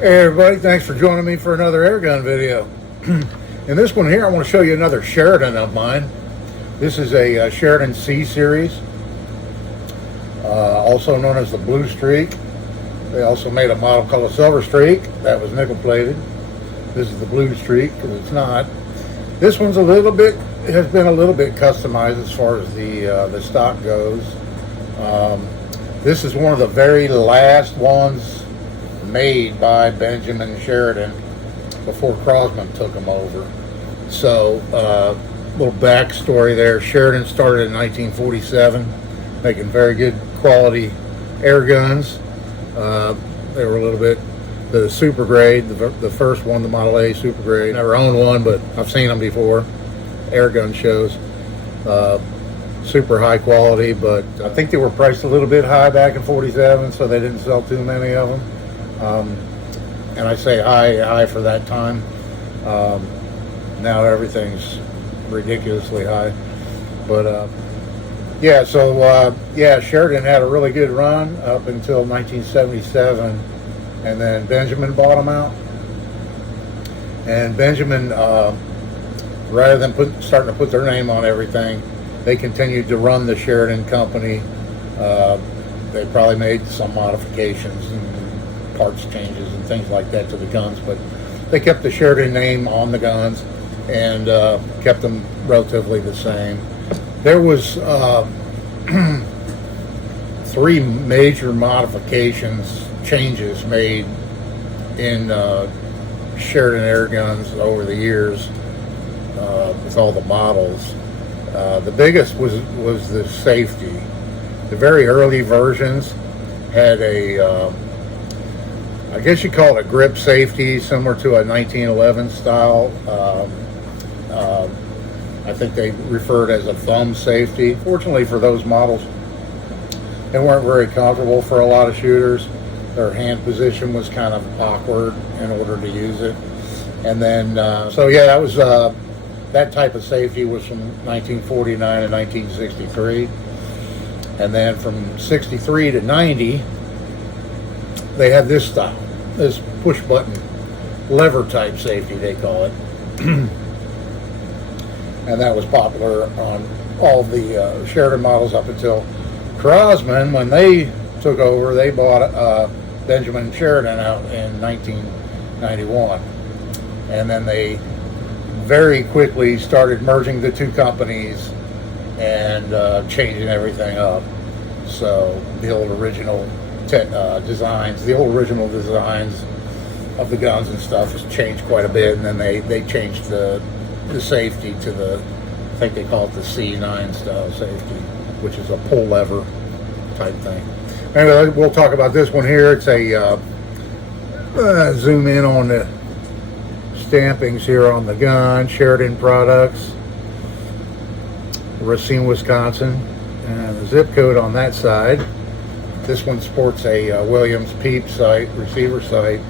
Hey everybody, thanks for joining me for another airgun video. In this one here, I want to show you another Sheridan of mine. This is a Sheridan C Series, also known as the Blue Streak. They also made a model called a Silver Streak that was nickel plated. This is the Blue Streak because it's not. This one's has been a little bit customized as far as the stock goes. This is one of the very last ones made by Benjamin Sheridan before Crosman took them over. So, little backstory there. Sheridan started in 1947, making very good quality air guns. They were a little bit the super grade, the first one, the Model A super grade. Never owned one, but I've seen them before. Air gun shows. Super high quality, but I think they were priced a little bit high back in 47, so they didn't sell too many of them. And I say high for that time. Now everything's ridiculously high. But yeah, so Sheridan had a really good run up until 1977, and then Benjamin bought them out. And Benjamin, rather than starting to put their name on everything, they continued to run the Sheridan company. They probably made some modifications and parts changes and things like that to the guns, but they kept the Sheridan name on the guns and kept them relatively the same. There was 3 major changes made in Sheridan air guns over the years with all the models. The biggest was the safety. The very early versions had a I guess you call it a grip safety, similar to a 1911 style. I think they referred as a thumb safety. Fortunately for those models, they weren't very comfortable for a lot of shooters. Their hand position was kind of awkward in order to use it. And then, so yeah, that was that type of safety was from 1949 to 1963. And then from 63 to 90, they had this style, this push button lever type safety, they call it. And that was popular on all the Sheridan models up until Crosman. When they took over, they bought Benjamin Sheridan out in 1991. And then they very quickly started merging the two companies and changing everything up. So the old original designs of the guns and stuff has changed quite a bit, and then they changed the safety to the, I think they call it the C9 style safety, which is a pull lever type thing. Anyway, we'll talk about this one here. It's a zoom in on the stampings here on the gun. Sheridan Products, Racine, Wisconsin, and the zip code on that side. This one sports a Williams PEEP sight, receiver sight.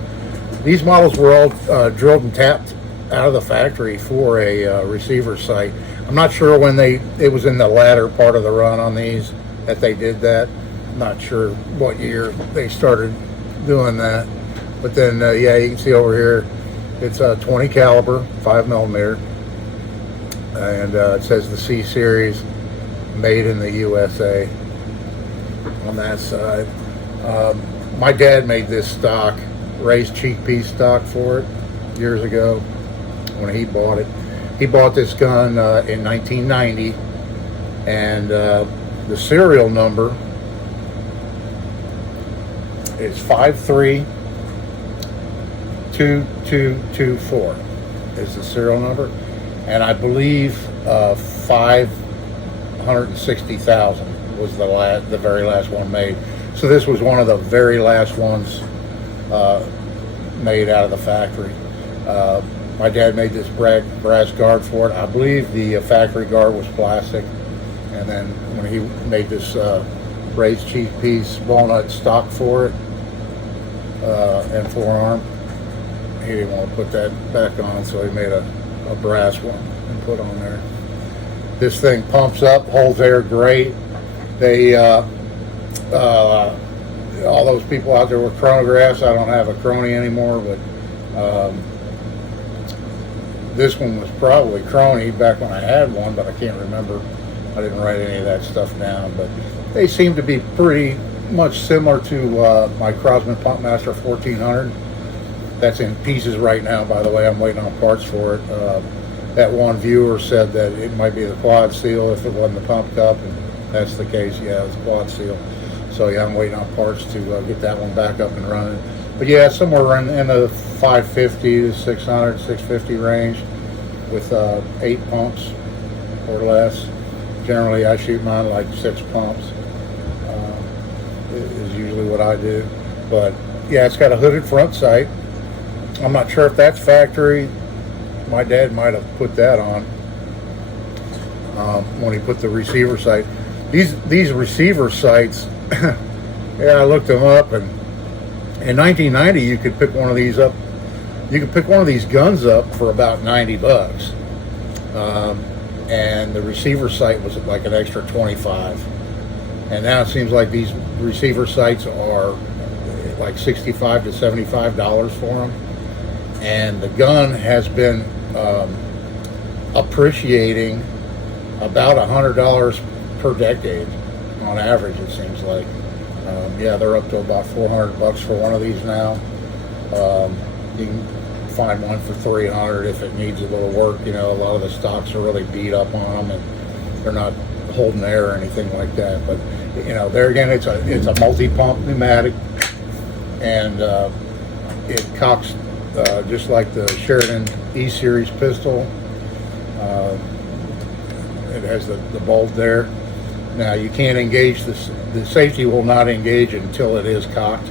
These models were all drilled and tapped out of the factory for a receiver sight. I'm not sure when it was in the latter part of the run on these that they did that. I'm not sure what year they started doing that. But then, yeah, you can see over here, it's a 20 caliber, 5mm, and it says the C Series, made in the USA on that side. My dad made this stock, raised cheek piece stock for it years ago when he bought it. He bought this gun in 1990, and the serial number is 532224 is the serial number, and I believe 560,000 was the very last one made. So this was one of the very last ones made out of the factory. My dad made this brass guard for it. I believe the factory guard was plastic, and then when he made this raised cheek piece walnut stock for it and forearm, he didn't want to put that back on, so he made a brass one and put on there. This thing pumps up, holds air great. They all those people out there with chronographs. I don't have a Chrony anymore, but this one was probably Chrony back when I had one, but I can't remember. I didn't write any of that stuff down, but they seem to be pretty much similar to my Crosman Pumpmaster 1400. That's in pieces right now, by the way. I'm waiting on parts for it. That one viewer said that it might be the quad seal if it wasn't the pump cup, and that's the case. Yeah, it's quad seal. So yeah, I'm waiting on parts to get that one back up and running. But yeah, somewhere in the 550 to 600, 650 range with 8 pumps or less. Generally, I shoot mine like 6 pumps. Is usually what I do. But yeah, it's got a hooded front sight. I'm not sure if that's factory. My dad might have put that on when he put the receiver sight. These receiver sights, yeah, I looked them up, and in 1990 you could pick one of these up. You could pick one of these guns up for about $90, and the receiver sight was like an extra 25. And now it seems like these receiver sights are like $65 to $75 for them. And the gun has been appreciating about $100 per decade on average, it seems like. Yeah, they're up to about $400 for one of these now. You can find one for $300 if it needs a little work. You know, a lot of the stocks are really beat up on them, and they're not holding air or anything like that. But you know, there again, it's a multi-pump pneumatic, and it cocks just like the Sheridan E Series pistol. It has the bolt there. Now you can't engage this. The safety will not engage until it is cocked.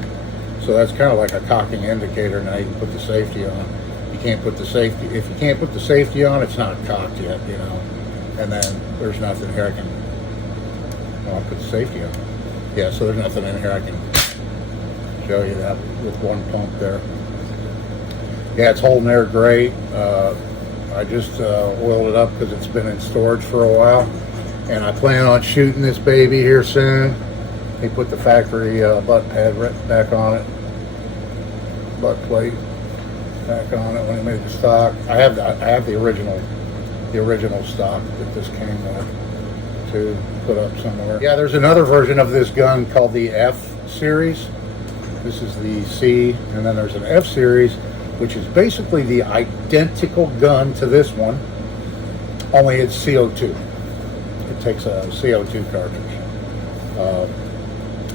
So that's kind of like a cocking indicator. Now you can put the safety on. You can't put the safety. If you can't put the safety on, it's not cocked yet. You know. And then there's nothing here I can. Well, I'll put the safety on. Yeah. So there's nothing in here I can show you that with one pump there. Yeah, it's holding air great. I just oiled it up because it's been in storage for a while, and I plan on shooting this baby here soon. He put the factory butt pad back on it, butt plate back on it when he made the stock. I have the original stock that this came with to put up somewhere. Yeah, there's another version of this gun called the F Series. This is the C, and then there's an F Series, which is basically the identical gun to this one, only it's CO2. It takes a CO2 cartridge.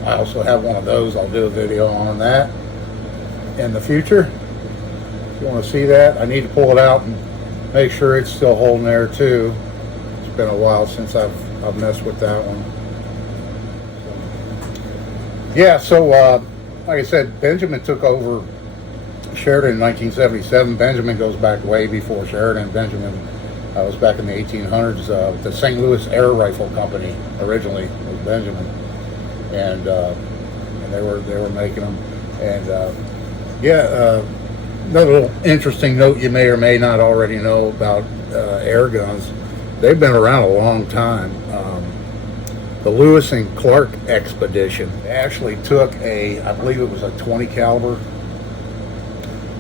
I also have one of those. I'll do a video on that in the future. If you want to see that, I need to pull it out and make sure it's still holding air too. It's been a while since I've messed with that one. Yeah, so like I said, Benjamin took over Sheridan in 1977. Benjamin goes back way before Sheridan. Benjamin was back in the 1800s. The St. Louis Air Rifle Company originally was Benjamin, and they were making them. And another little interesting note you may or may not already know about air guns. They've been around a long time. The Lewis and Clark expedition actually took I believe it was a 20 caliber.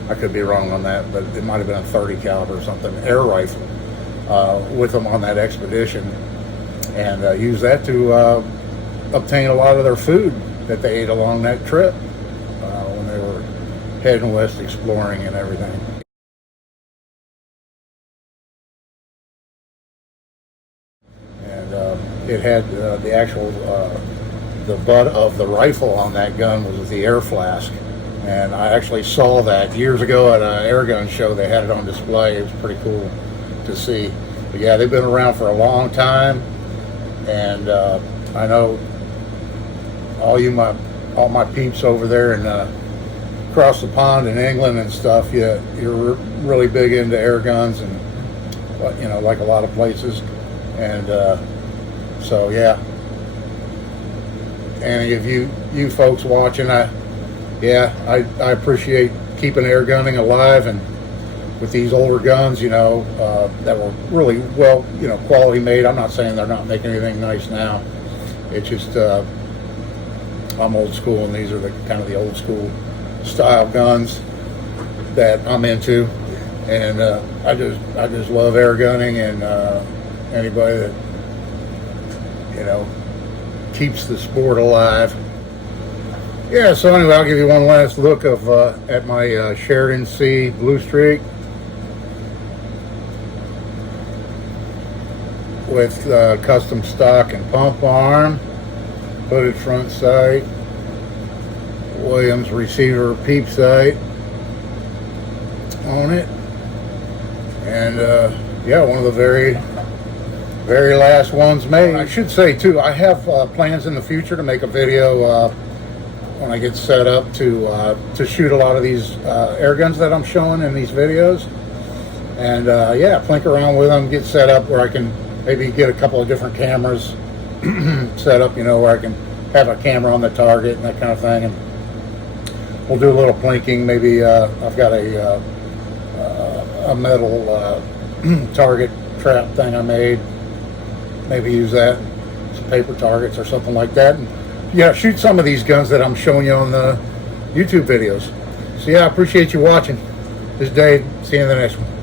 I could be wrong on that, but it might have been a 30 caliber or something, air rifle with them on that expedition, and used that to obtain a lot of their food that they ate along that trip when they were heading west exploring and everything. And it had the actual, the butt of the rifle on that gun was the air flask. And I actually saw that years ago at an air gun show. They had it on display. It was pretty cool to see. But yeah, they've been around for a long time, and I know all my peeps over there and across the pond in England and stuff. Yeah, you're really big into air guns, and you know, like a lot of places. And so yeah, any of you folks watching, I appreciate keeping air gunning alive, and with these older guns, you know, that were really well, you know, quality made. I'm not saying they're not making anything nice now. It's just a I'm old school, and these are the kind of the old school style guns that I'm into. And I just love air gunning, and anybody that, you know, keeps the sport alive. Yeah, so anyway, I'll give you one last look of at my Sheridan C Blue Streak with custom stock and pump arm, hooded front sight, Williams receiver peep sight on it, and yeah, one of the very last ones made. I should say too, I have plans in the future to make a video when I get set up to shoot a lot of these air guns that I'm showing in these videos, and yeah, plink around with them, get set up where I can maybe get a couple of different cameras set up, you know, where I can have a camera on the target and that kind of thing, and we'll do a little plinking. Maybe I've got a metal target trap thing I made. Maybe use that, some paper targets or something like that, and yeah, shoot some of these guns that I'm showing you on the YouTube videos. So yeah, I appreciate you watching. This is Dave. See you in the next one.